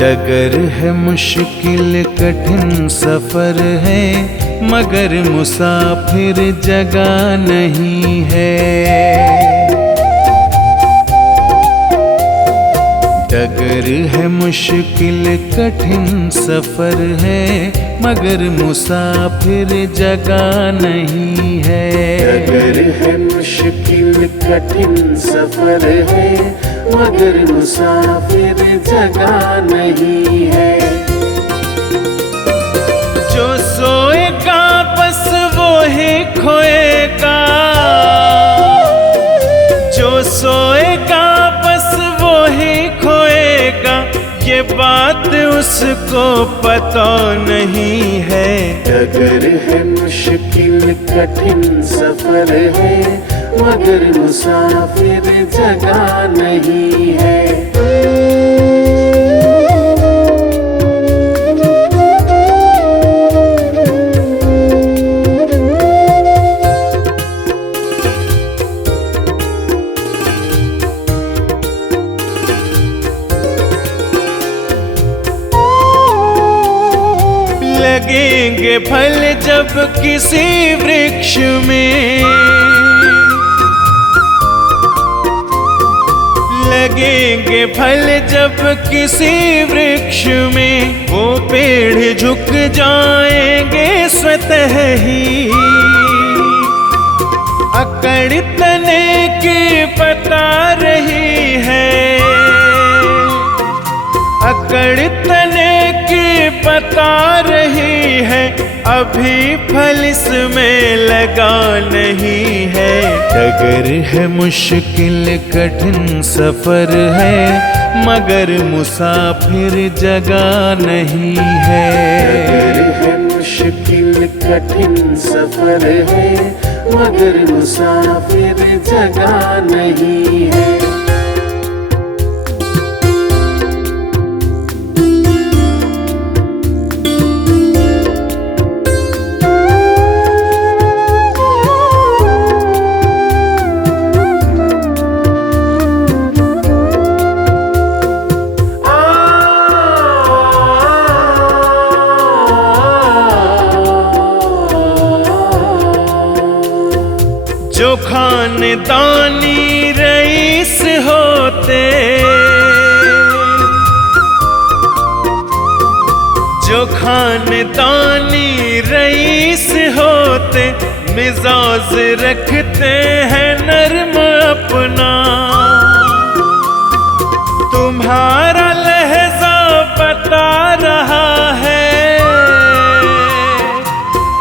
डगर है मुश्किल कठिन सफर है, मगर मुसाफिर जगह नहीं है। डगर है मुश्किल कठिन सफर है, मगर मुसाफिर जगह नहीं है। डगर है मुश्किल कठिन सफर है, मगर मुसाफिर जगह नहीं है। जो सोएगा बस वो ही खोएगा, जो सोएगा बस वो ही खोएगा, ये बात उसको पता नहीं है। डगर है मुश्किल कठिन सफर है, मगर मुसाफिर जगह नहीं है। लगेंगे फल जब किसी वृक्ष में, लगेंगे फल जब किसी वृक्ष में, वो पेड़ झुक जाएंगे स्वतः ही। अकड़ तने की बता रही है, अकड़ तने की बता रही है, अभी फल इसमें लगा नहीं है। डगर है मुश्किल कठिन सफर है, मगर मुसाफिर जगह नहीं है। डगर है मुश्किल कठिन सफर है, मगर मुसाफिर जगह नहीं है। जो खानदानी रईस होते, जो खानदानी रईस होते, मिजाज रखते हैं नर्म अपना। तुम्हारा लहजा बता रहा है,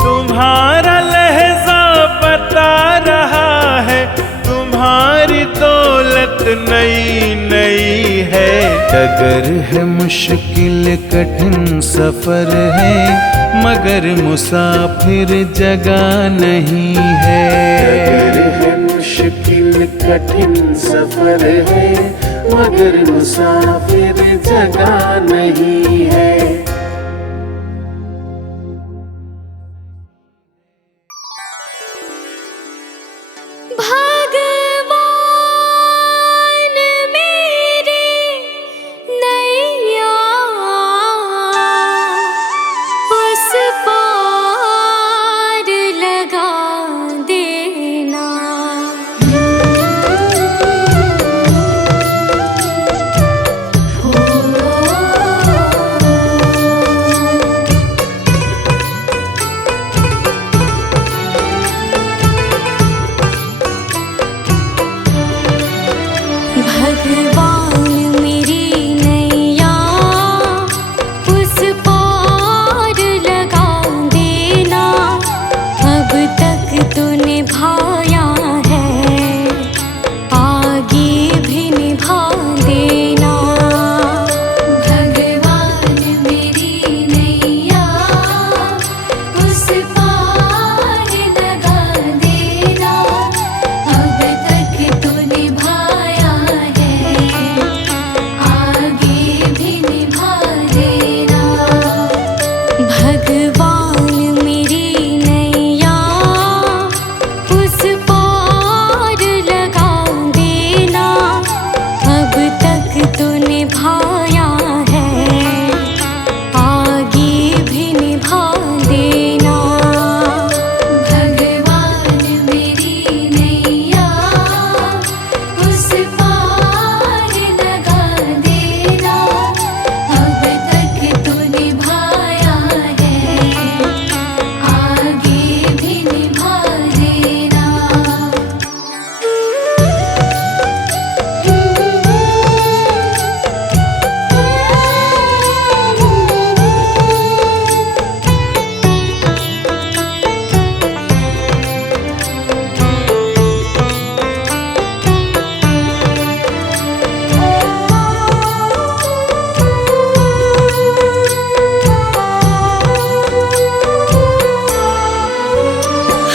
तुम्हारा लहजा बता रहा है, तुम्हारी दौलत नई नई है। डगर है मुश्किल कठिन सफर है, मगर मुसाफिर जगह नहीं है। डगर है मुश्किल कठिन सफर है, मगर मुसाफिर जगह नहीं है। निभाया है, आगे भी निभा देना। भगवान मेरी नैया उस पार लगा देना, अब तक तो निभाया है, आगे भी निभा देना।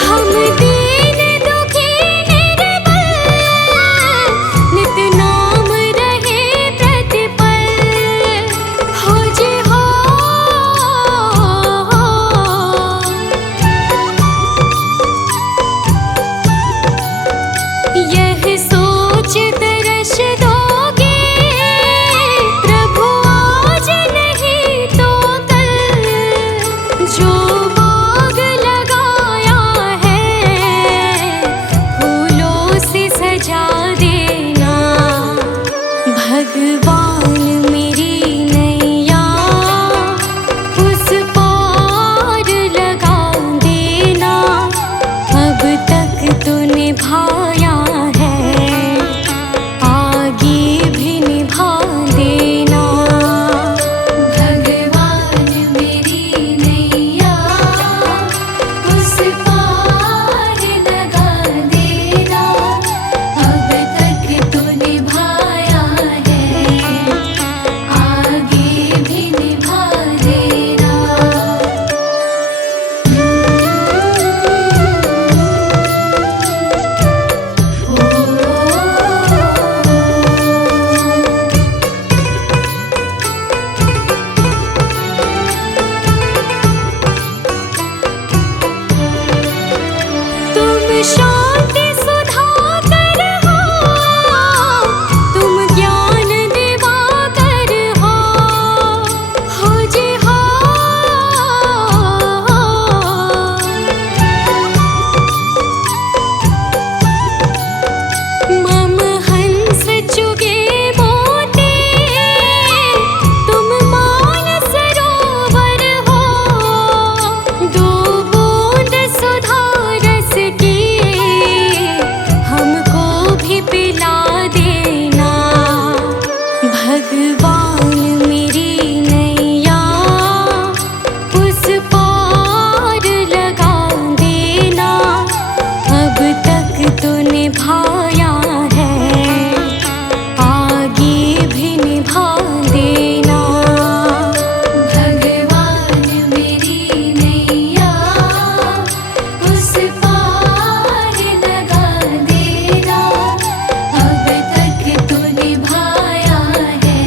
हम दीन दुखी निर्बल, नित नाम रहे प्रतिपल, हो जी हो। यह सोच तरस दोगे प्रभु आज नहीं तो कल, जो बाग लगाया है फूलों से सजा देना। भगवान मेरी नैया उस पार लगा देना, अब तक तो निभाया है, आगे भी निभा देना। भगवान मेरी नैया उस पार लगा देना, अब तक तो निभाया है, आगे भी निभा देना। तुम शांति सुधाकर हो, तुम ज्ञान दिवाकर हो जी हो। मम हंस चुगे मोती, तुम मान सरोवर हो, दो बूंद सुधा रस की हमको भी पिला देना। भगवान मेरी नैया उस पार लगा देना, अब तक तो निभाया है, आगे भी निभा देना। भगवान मेरी नैया उस पार लगा देना, अब तक तो निभाया है,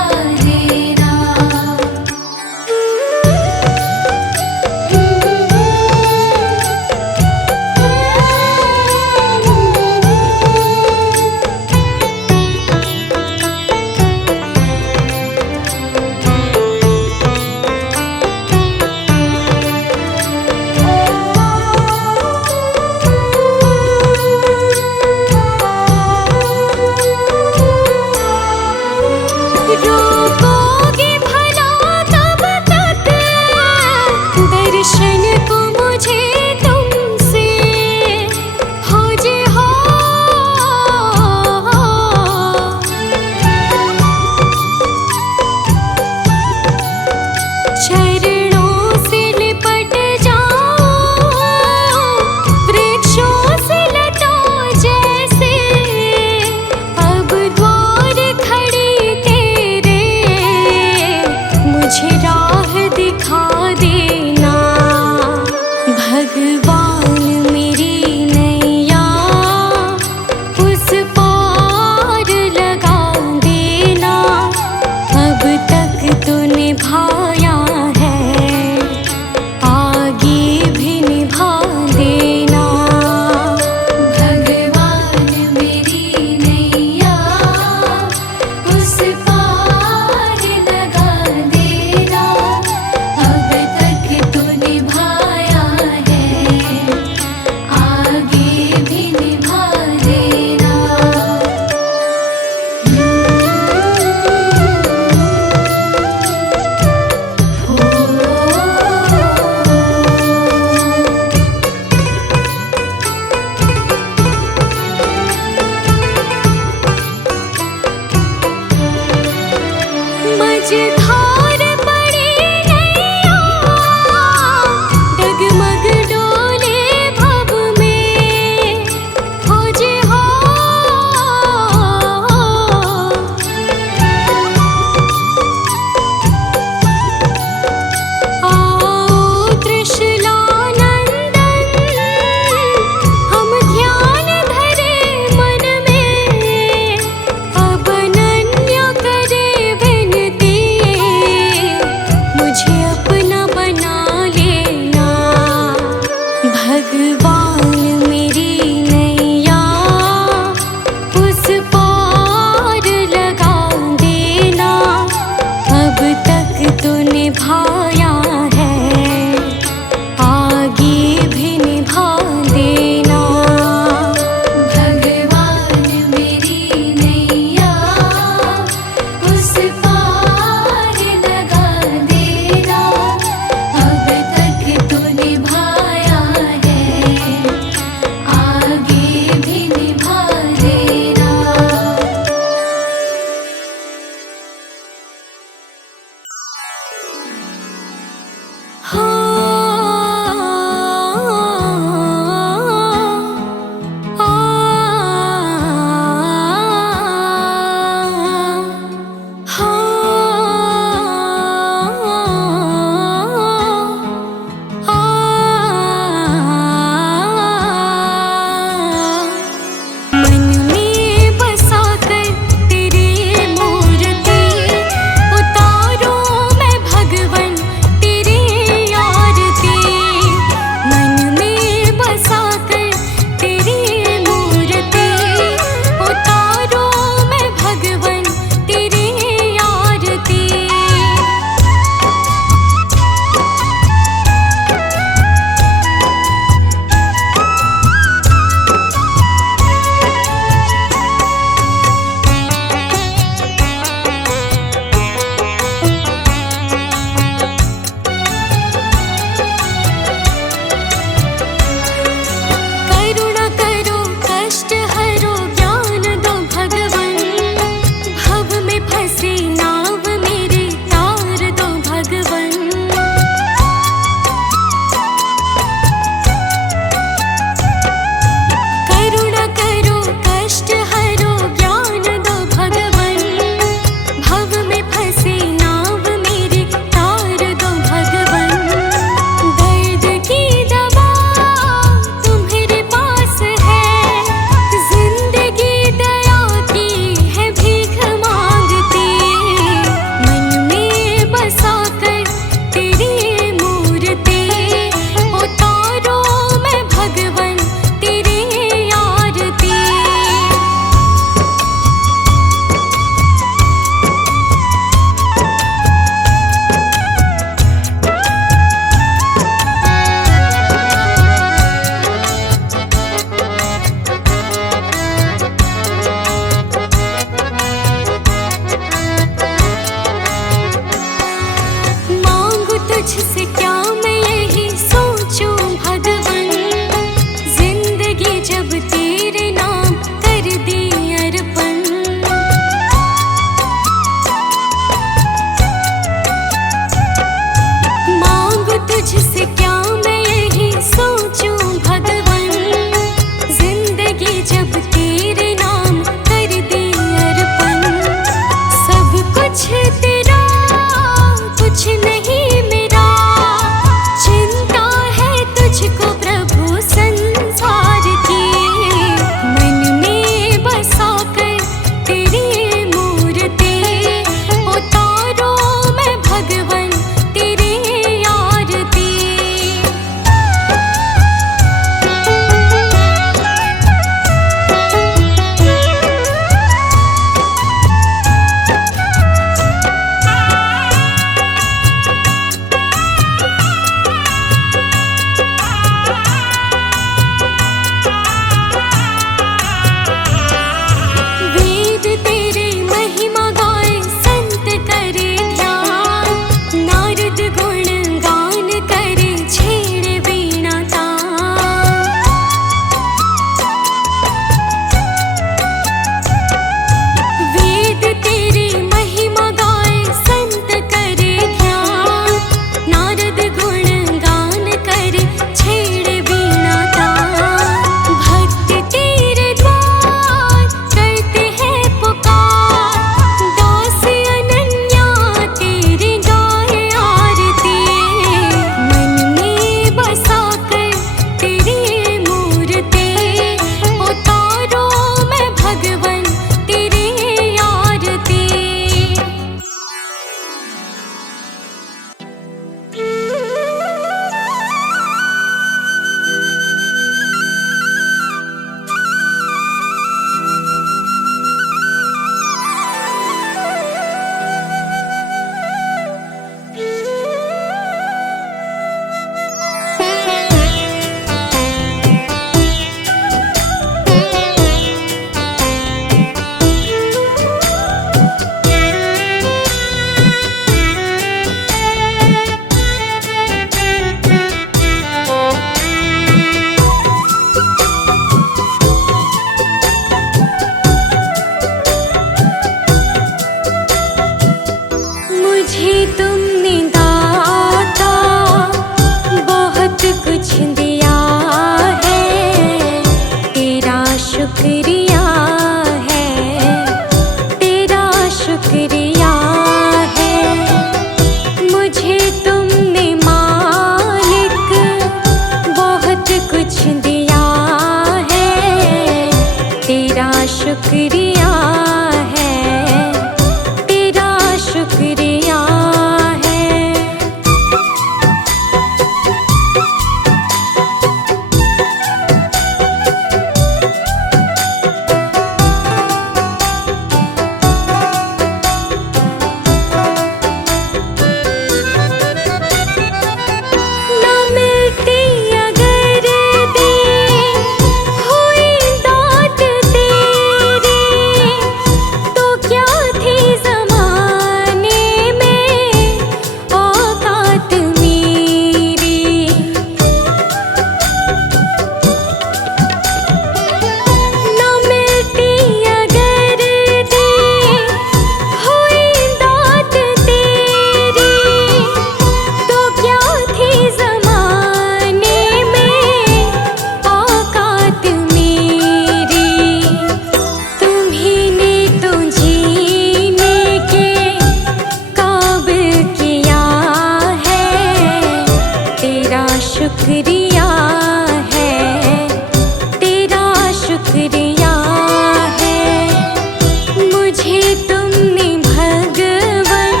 मुझे तुमने भगवन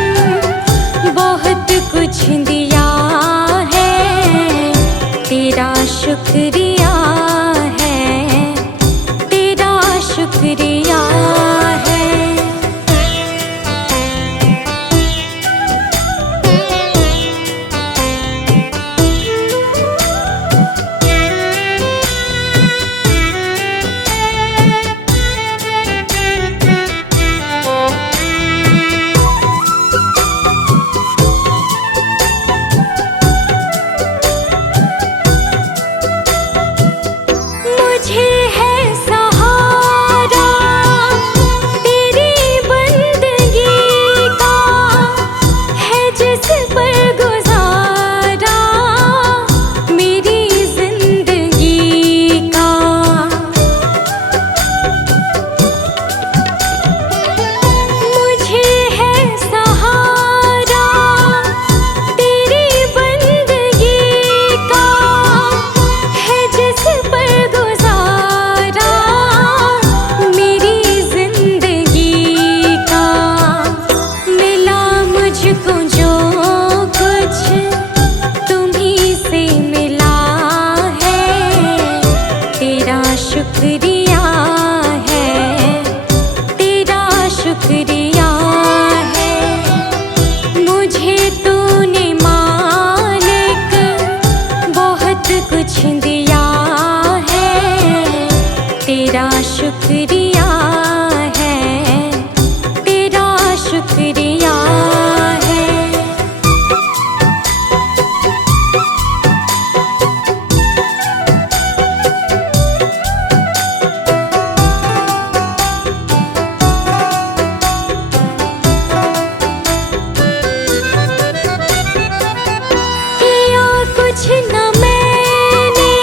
बहुत कुछ दिया है, तेरा शुक्रिया है, तेरा शुक्रिया है। मुझे है सहारा तेरी बंदगी का, है जिस पर गुजारा मेरी जिंदगी का। मुझे है सहारा तेरी बंदगी का, है जिस पर गुजारा मेरी जिंदगी का। मिला मुझको जो कुछ तुम्हीं से मिला है, तेरा शुक्रिया है, तेरा शुक्रिया है। मुझे तूने मालिक बहुत कुछ दिया है, तेरा शुक्रिया है, तेरा शुक्रिया है। किया कुछ न मैंने,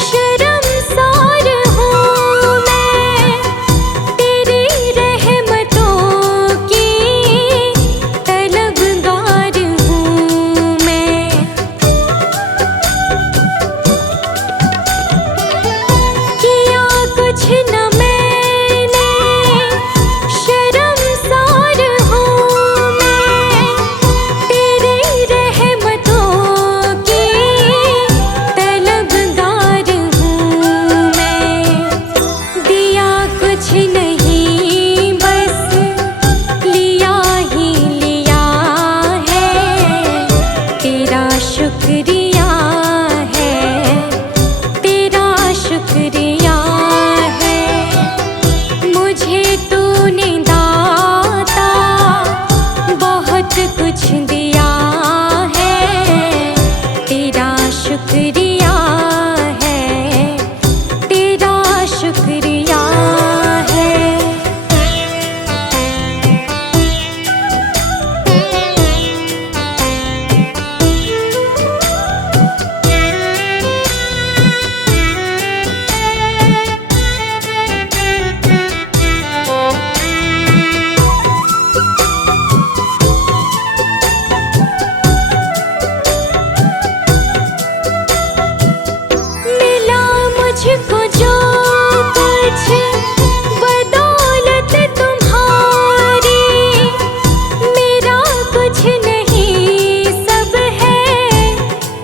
शर्मसार हूँ मैं, तेरी रहमतों की तलबगार हूँ मैं। किया कुछ न मैंने, शर्मसार हूँ मैं, तेरी रहमतों की तलबगार हूँ मैं। दिया कुछ नहीं बस लिया ही लिया है, तेरा शुक्रिया है, तेरा शुक्रिया है। मुझे तूने दाता बहुत कुछ दिया है, तेरा शुक्रिया है, तेरा शुक्रिया है। मिला मुझको जो कुछ बदौलत तुम्हारी, मेरा कुछ नहीं सब है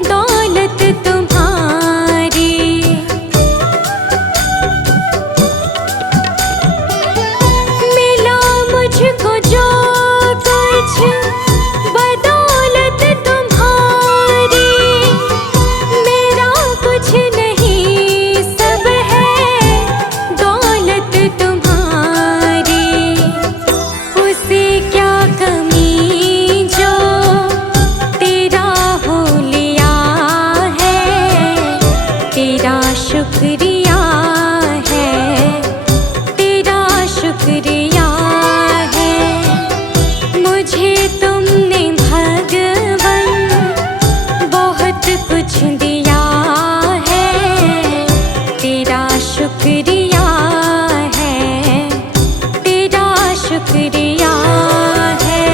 दौलत तुम्हारी। मिला मुझको जो कुछ बदौलत तुम्हारी, मेरा कुछ नहीं सब है दौलत तुम्हारी। उसे क्या कमी जो तेरा हो लिया है, तेरा शुक्रिया है, तेरा शुक्रिया है। मुझे तुमने भगवन बहुत कुछ दिया है, तेरा शुक्रिया है, तेरा शुक्रिया है।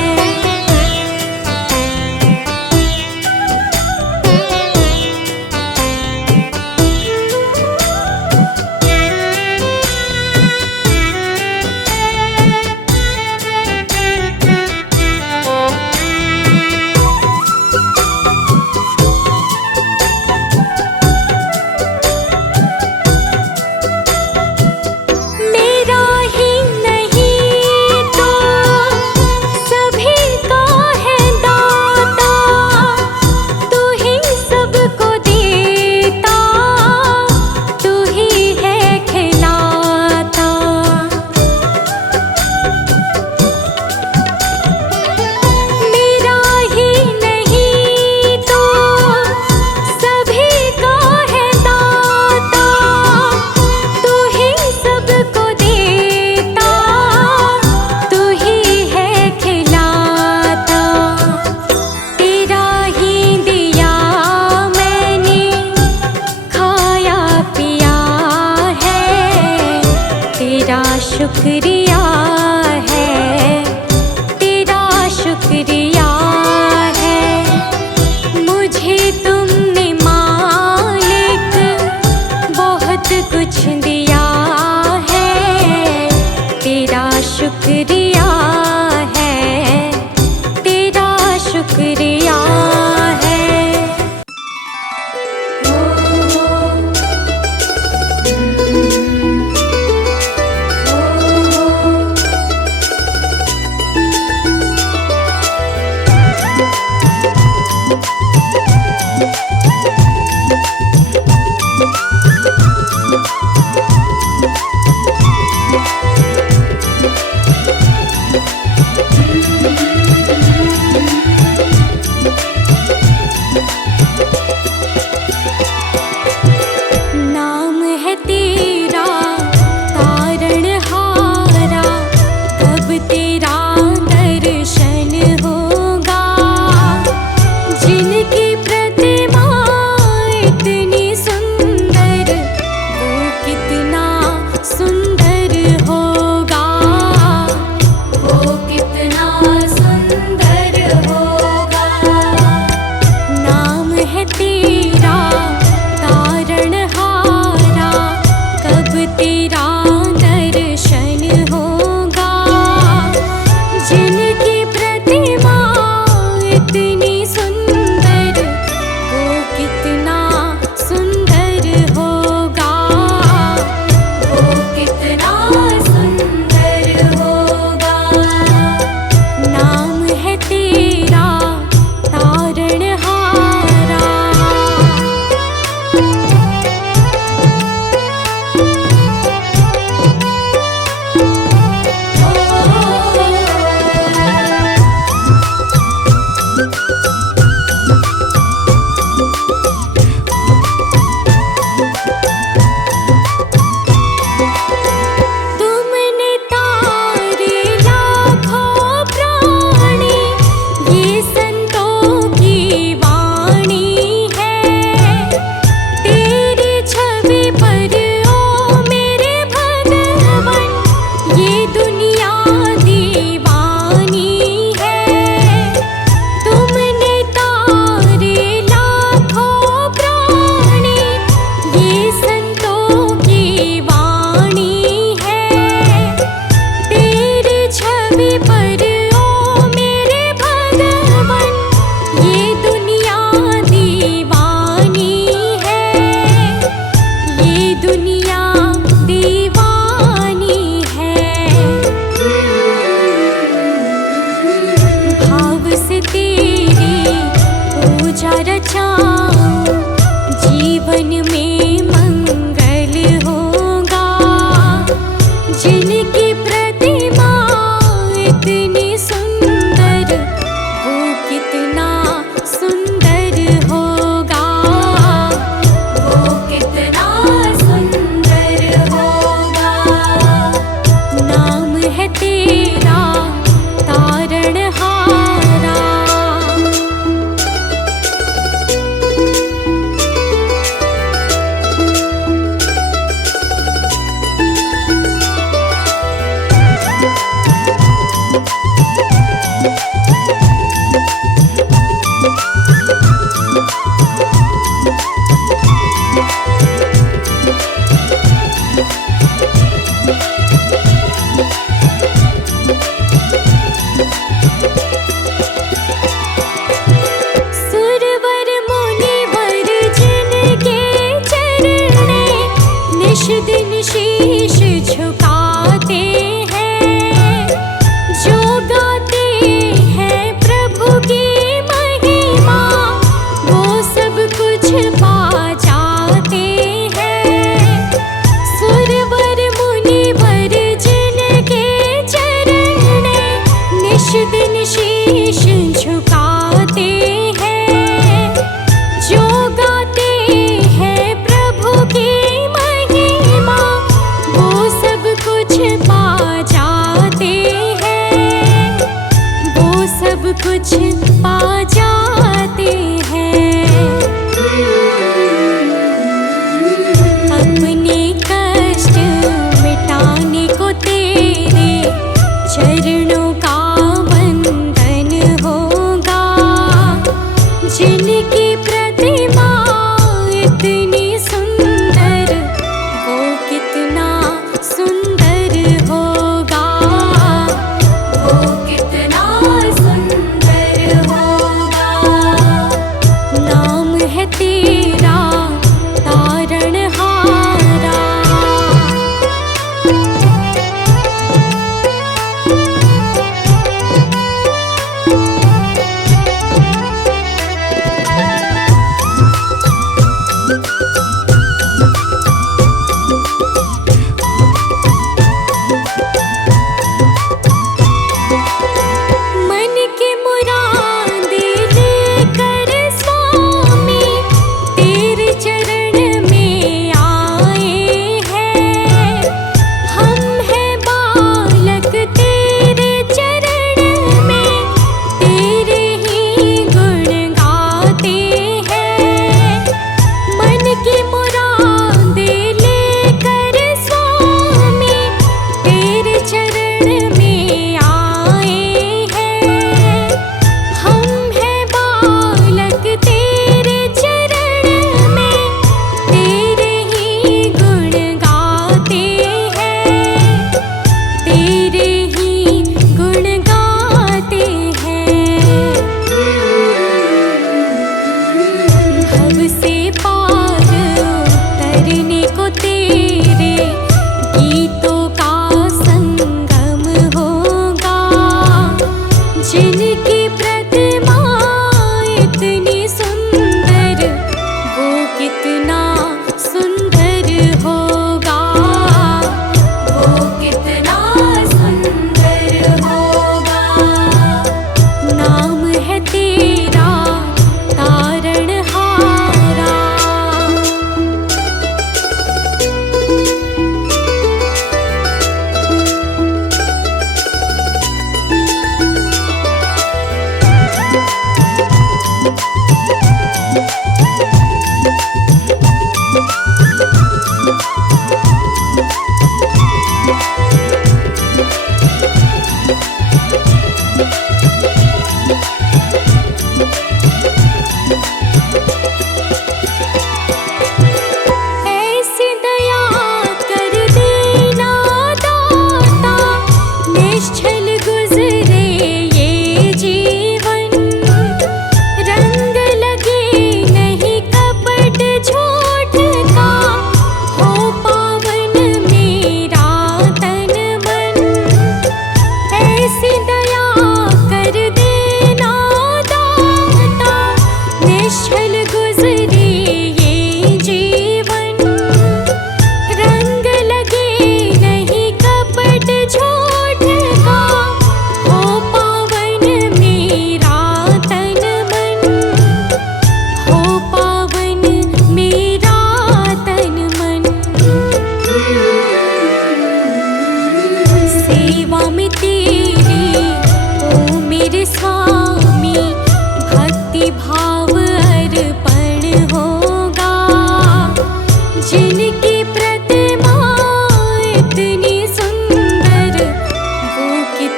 शुक्रिया है, तेरा शुक्रिया है। नाम है तेरा तारणहारा, कब तेरा दर्शन होगा। जिनकी प्रतिमा इतनी सुंदर, वो कितना सुंदर होगा, वो कितना सुंदर होगा। नाम है तेरा तारणहारा, कब तेरा दर्शन होगा। जिनकी प्रतिमा इतनी सुंदर, वो कितना सुंदर होगा, वो कितना सुंदर होगा। नाम है तेरा तारणहारा। तुमने तारे लाखों प्राणी, ये संतों की वाणी है। तेरी छवि पर ओ मेरे भगवन, ये दुनिया दीवानी है। तुमने तारे लाखों प्राणी, ये संतों की वाणी है। तेरी छवि पर ओ मेरे भगवन, ये दुनिया दीवानी है, ये दुनिया दीवानी है। भाव से तेरी पूजा रचाऊं, जीवन में मंगल होगा। जिनकी प्रतिमा इतनी सुंदर, वो कितना सुंदर होगा, वो कितना सुंदर होगा। नाम है तेरा तारणहारा। सुरवर मुनिवर जिनके चरणे, निश दिन शीश झुकाते हैं। जो गाते हैं प्रभु की महिमा, वो सब कुछ पा जाते हैं। सुरवर मुनिवर जिनके चरणे, निश दिन शीश झुकाते हैं। जो गाते हैं प्रभु की महिमा, वो सब कुछ पा जाते हैं, वो सब कुछ पा जाते हैं। अपने कष्ट मिटाने को तेरे चरणों का वंदन होगा। जिनकी प्रतिमा इतनी सुंदर, वो कितना सुंदर होगा,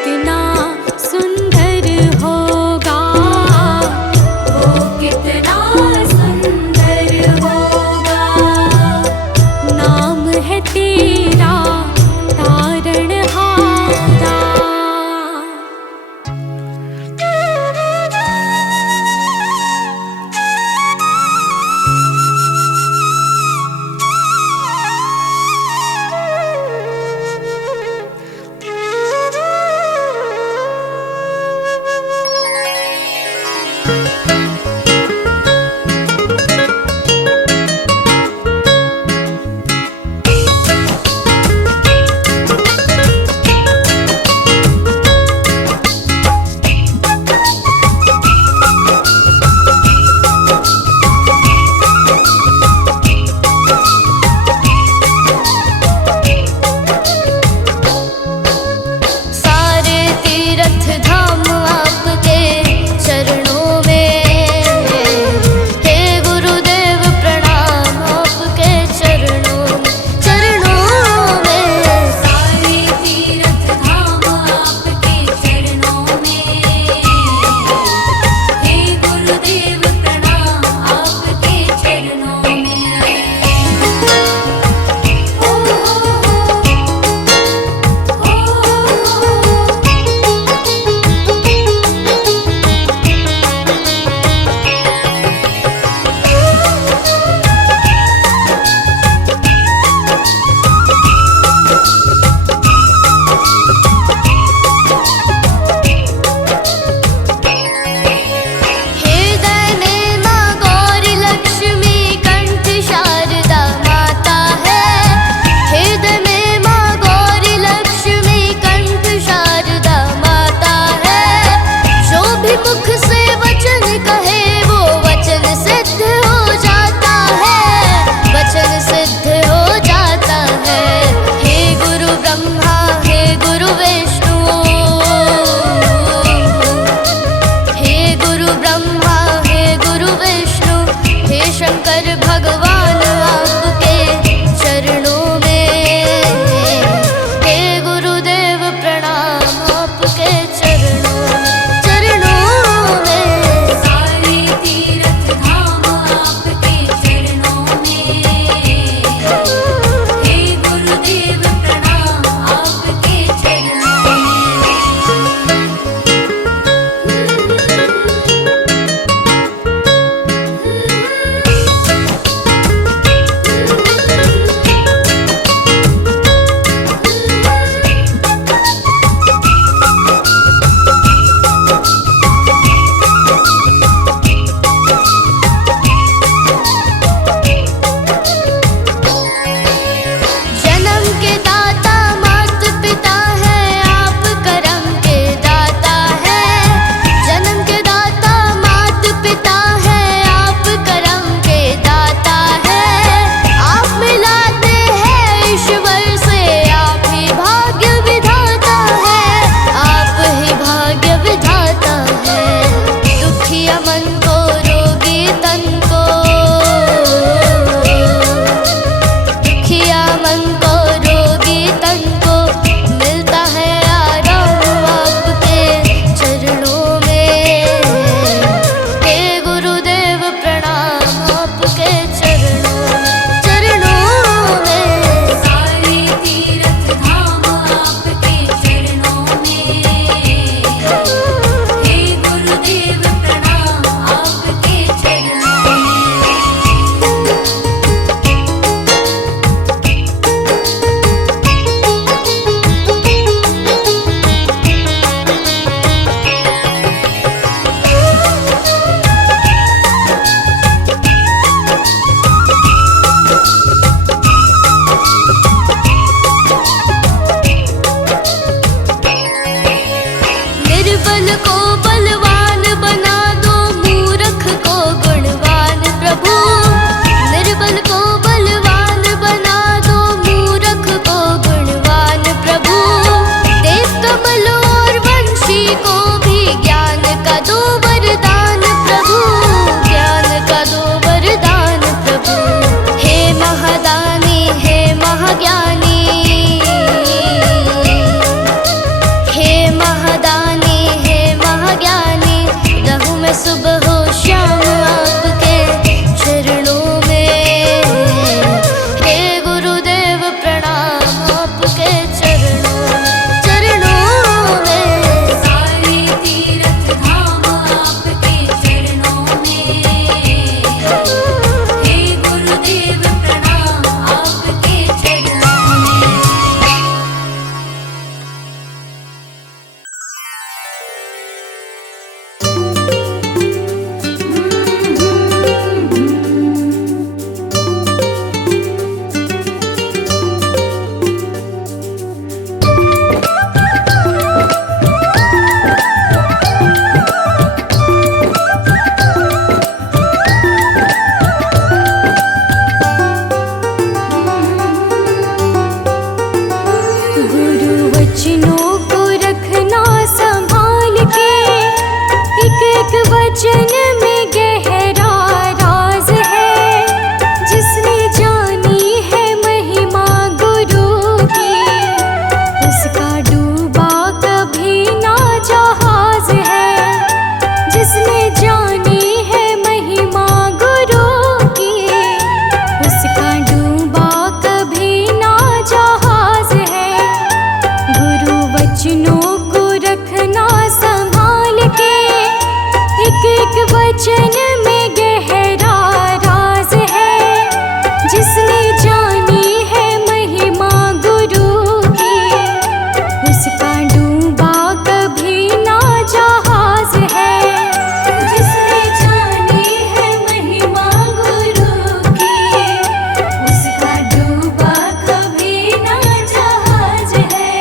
कितना सुंदर होगा, वो कितना सुंदर होगा। नाम है तेरा तारणहारा। वचन में गहरा राज है, जिसने जानी है महिमा गुरु की, उसका डूबा कभी ना जहाज है। जिसने जानी है महिमा गुरु की, उसका डूबा कभी ना जहाज है।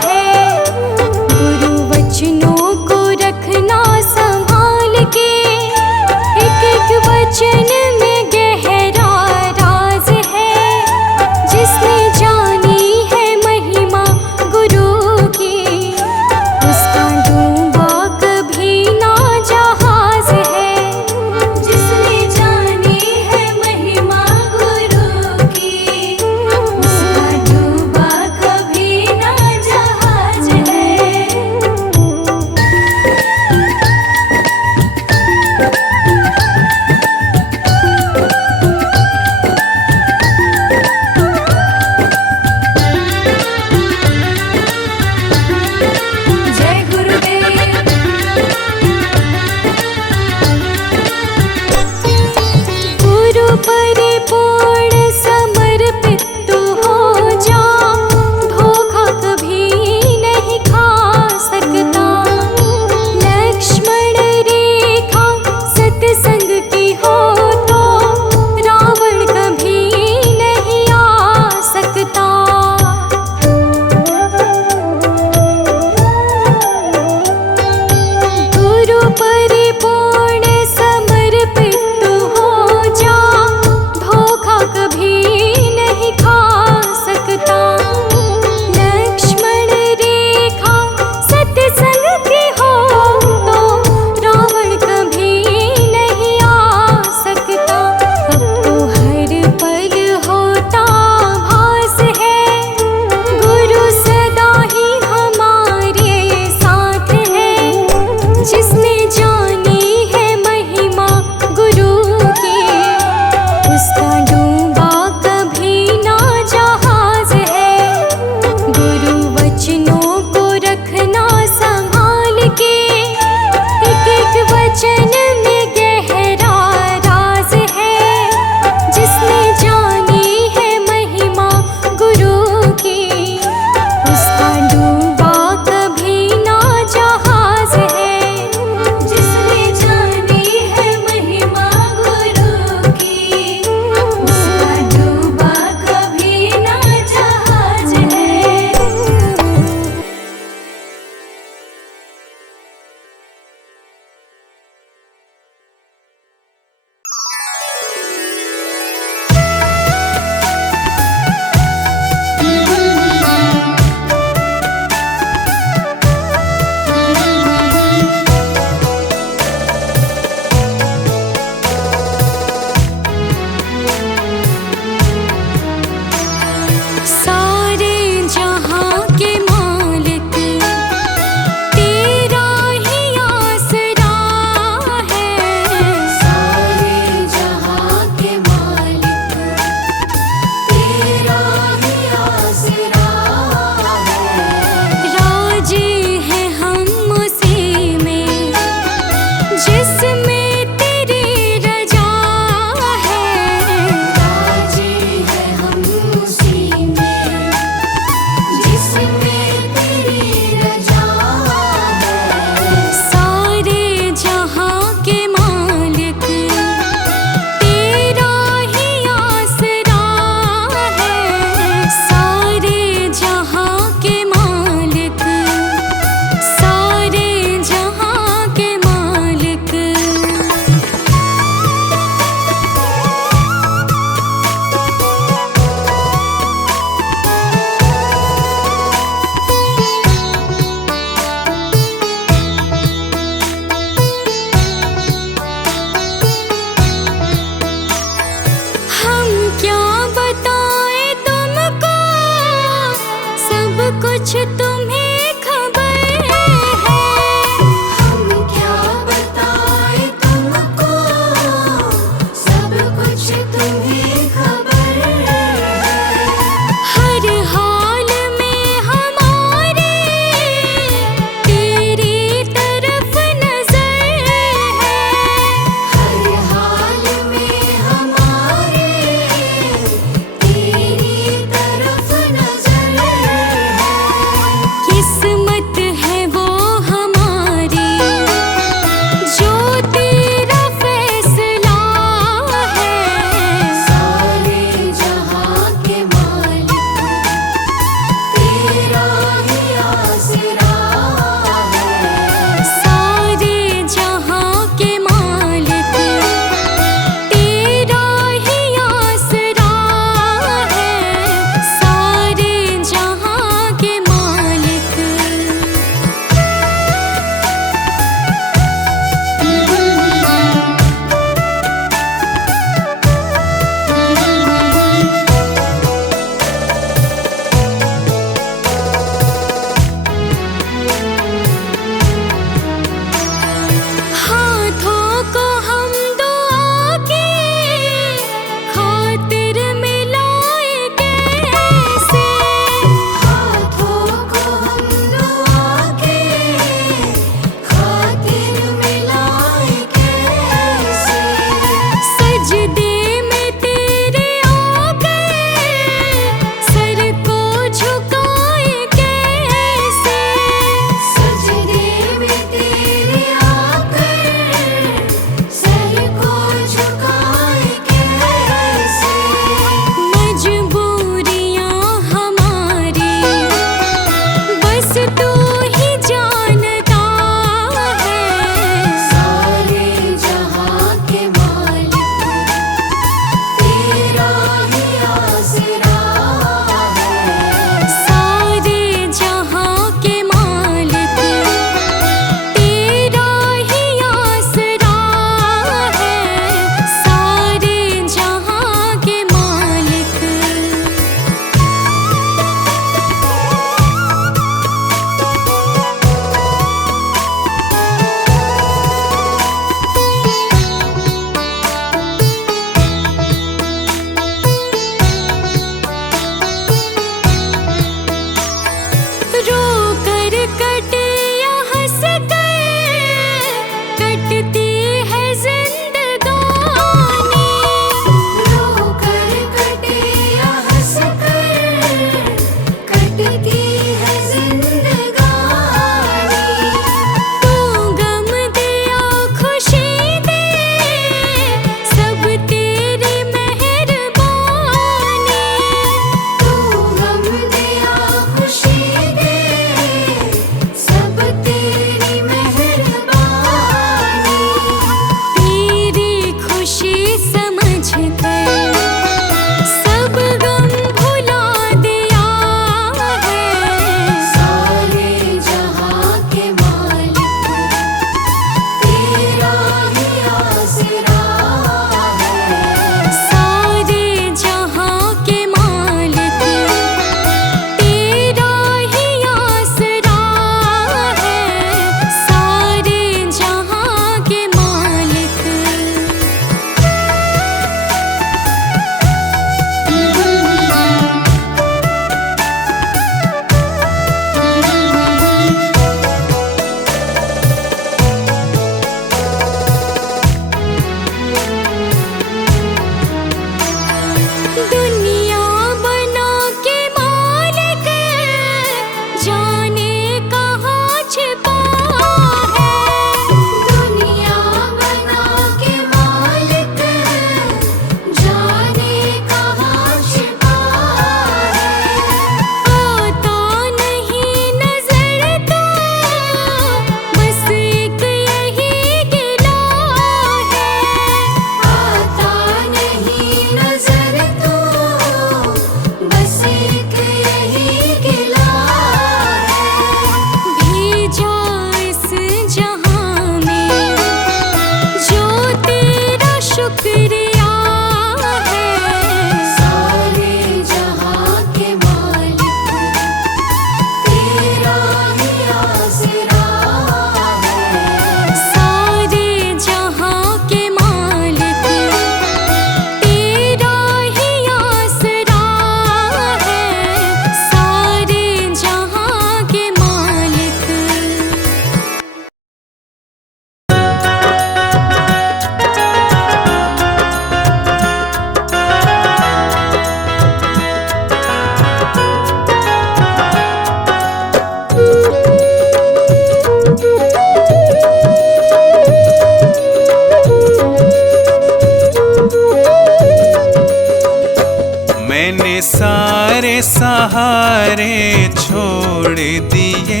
सहारे छोड़ दिए,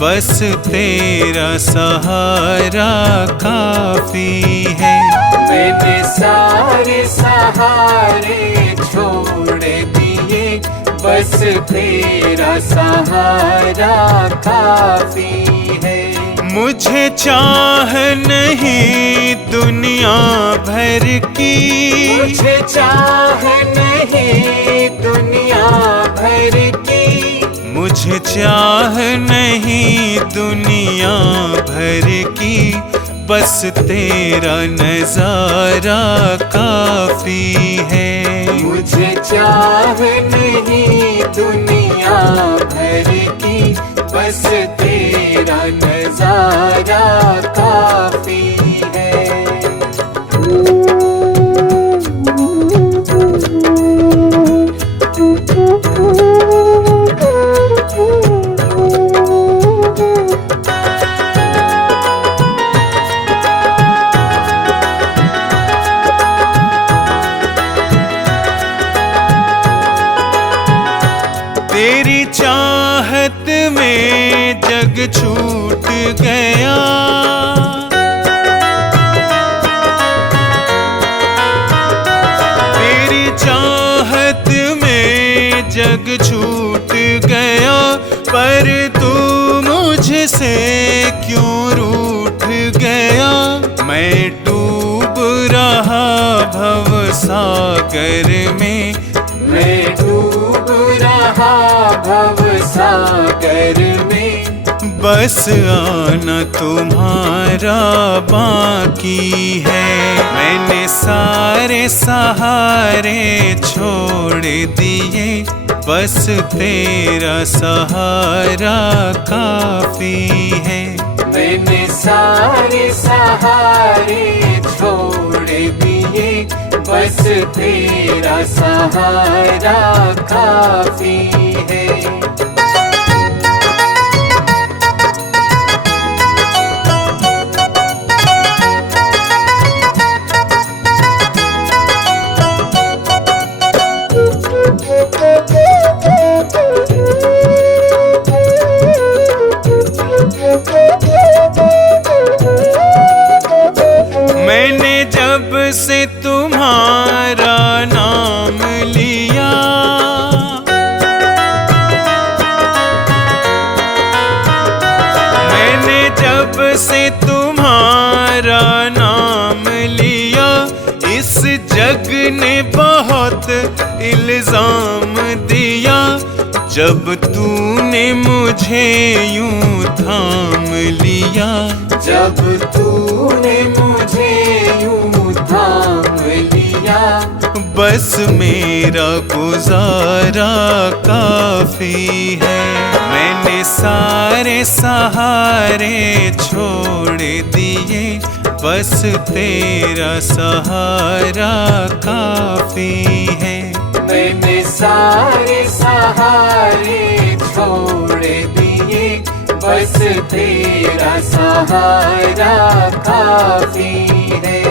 बस तेरा सहारा काफी है। मैंने सारे सहारे छोड़ दिए, बस तेरा सहारा काफी है। मुझे चाह नहीं दुनिया भर की, मुझे चाह नहीं दुनिया भर की, मुझे चाह नहीं दुनिया भर की, बस तेरा नजारा काफी है। मुझे चाह नहीं दुनिया भर की, बस तेरा नजारा काफी है। तेरी चाहत में जग छूट गया, तेरी चाहत में जग छूट गया, पर तू मुझसे क्यों रूठ गया। मैं डूब रहा भव सागर में, मैं डूब रहा भव सागर में, बस आना तुम्हारा बाकी है। मैंने सारे सहारे छोड़ दिए, बस तेरा सहारा काफी है। मैंने सारे सहारे छोड़ दिए, बस तेरा सहारा काफी है। मैंने जब से तुम्हारा नाम लिया, मैंने जब से तुम्हारा नाम लिया, इस जग ने बहुत इल्जाम दिया। जब तूने मुझे यूं थाम लिया, जब तूने मुझे यूं थाम लिया, बस मेरा गुजारा काफी है। मैंने सारे सहारे छोड़ दिए, बस तेरा सहारा काफी है। मैंने सारे सहारे छोड़ दिए, बस तेरा सहारा काफी है।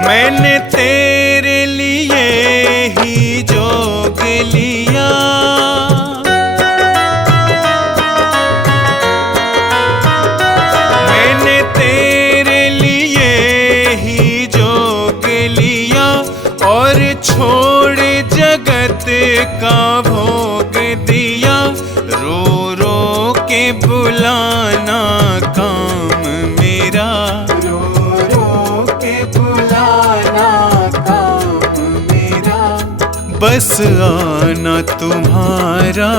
मैंने तेरे लिए ही जोग लिया, मैंने तेरे लिए ही जोग लिया, और छोड़ जगत का भोग दिया। रो रो के बुलाना काम मेरा, रो रो के बुलाना काम मेरा, बस आना तुम्हारा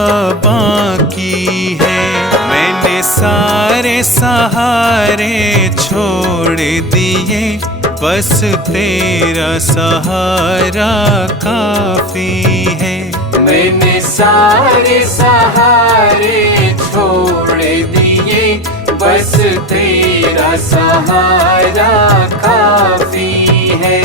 बाकी है। मैंने सारे सहारे छोड़ दिए, बस तेरा सहारा काफी है। मैंने सारे सहारे छोड़ दिए, बस तेरा सहारा काफी है।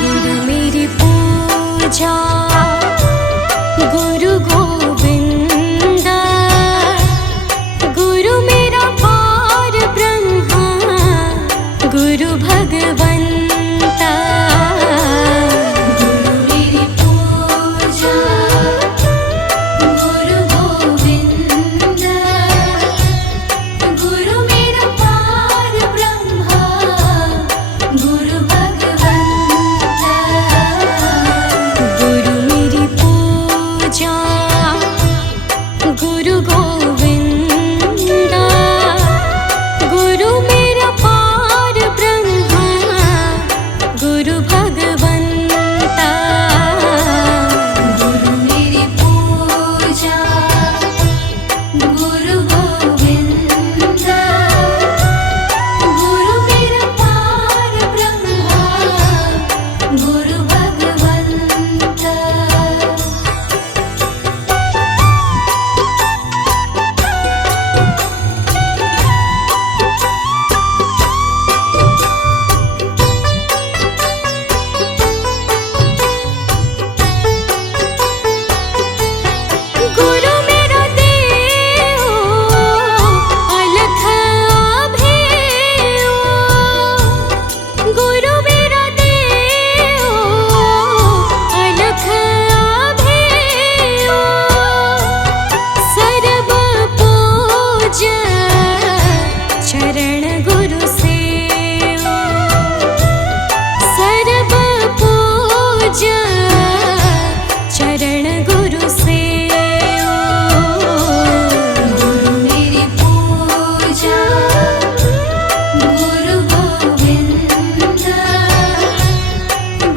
गुरु मेरी पूजा गुरु गोविंदा, गुरु मेरा पार ब्रह्मा, गुरु भगवंता। गुरु मेरी पूजा गुरु गोविंदा, गुरु मेरा पार ब्रह्मा, गुरु भगवंता। गुरु मेरी पूजा गुरु गोविंदा, गुरु मेरा पार ब्रह्मा, गुरु भगवंता। गुरु मेरी पूजा गुरु गोविंदा, गुरु मेरा पार ब्रह्मा, गुरु भगवंता। गुरु मेरा देव अलख अभेयो, गुरु मेरा देव अलख अभेयो। सर्व पूज चरण गुरु सेवो, सर्व पूज चरण गुरु सेवो। गुरु मेरी पूजा गुरु गोविंदा,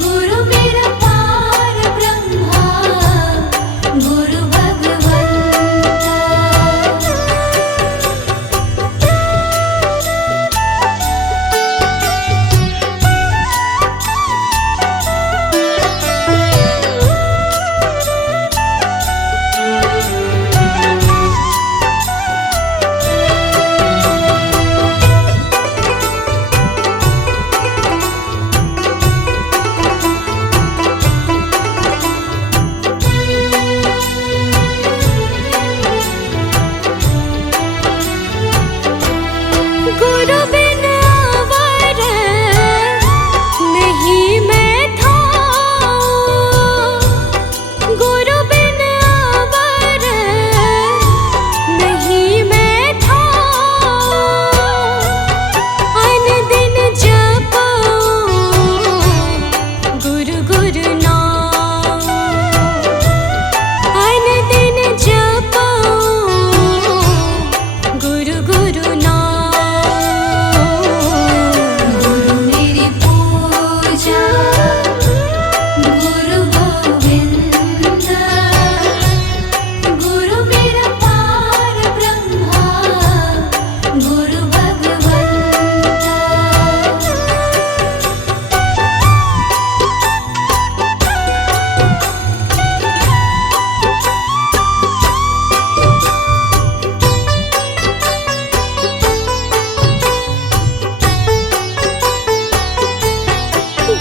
गुरु मेरा पार ब्रह्मा, गुरु भगवंता। गुरु बिन अवर नहीं मैं थाऊं, गुरु बिन अवर नहीं मैं थाऊं। अन दिन जपूं गुरु गुरु नाम, अन दिन जपूं गुरु गुरु नाम। गुरु मेरी पूजा गुरु गोविंदा, गुरु मेरा पार ब्रह्मा, गुरु भगवंता।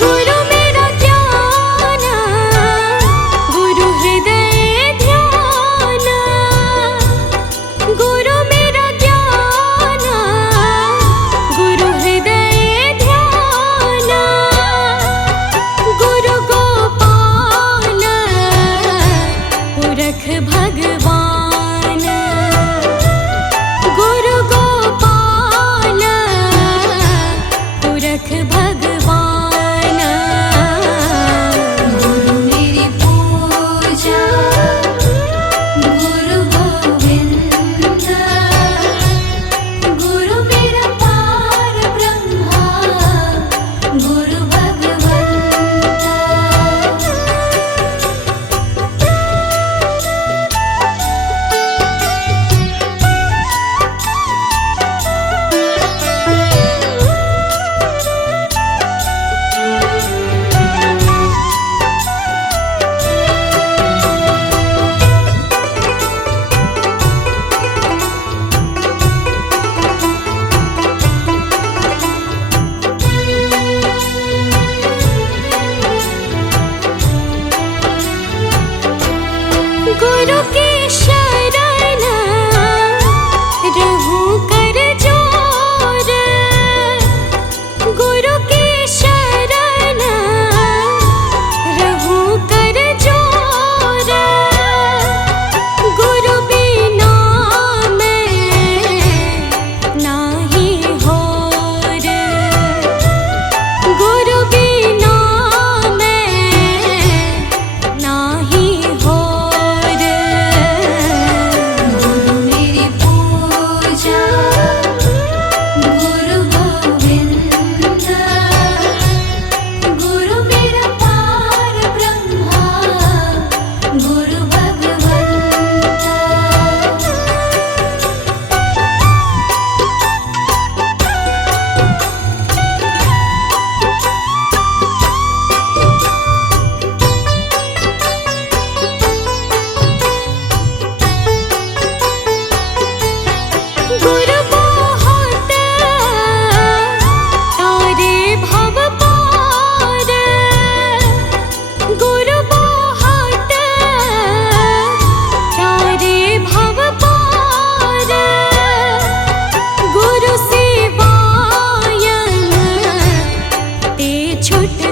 गुरु मेरा ध्यान गुरु हृदय ध्यान, गुरु मेरा ध्यान गुरु हृदय ध्यान। गुरु गोपाल पुरख भगवान, गुरु गोपाल पुरख भगवान। छूट